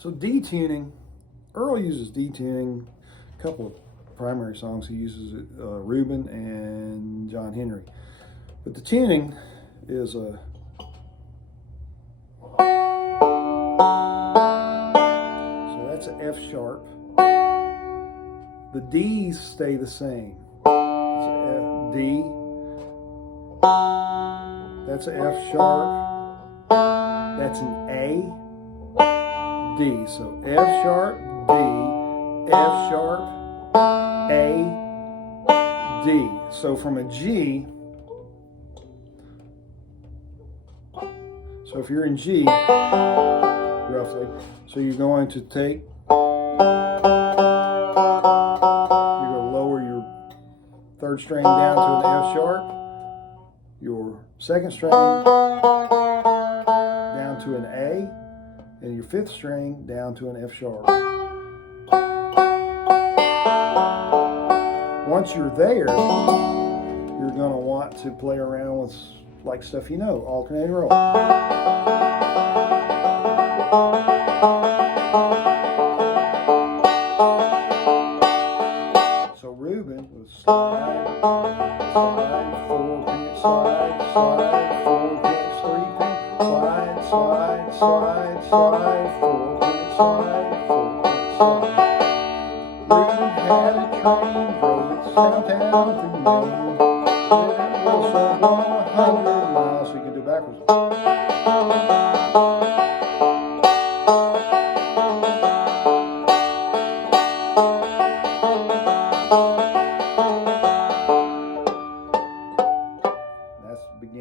So detuning, Earl uses detuning, a couple of primary songs he uses it, Reuben and John Henry. But the tuning is a so that's an F sharp. The D's stay the same. It's a F, D. That's an F sharp. That's an A. D. So F sharp, D, F sharp, A, D. So from a G, so if you're in G, roughly, so you're going to take, you're going to lower your third string down to an F sharp, your second string down to an A, and your fifth string down to an F sharp. Once you're there, you're going to want to play around with like stuff you know, alternating roll. So Reuben was slide, slide, 4-pinch, slide, slide, 4-pinch, 3-pinch, slide, slide, slide, slide, 4-pinch, slide, 4-pinch, slide. Reuben had a train, drove it downtown to Maine. It was so long, 100 miles, so you can do backwards.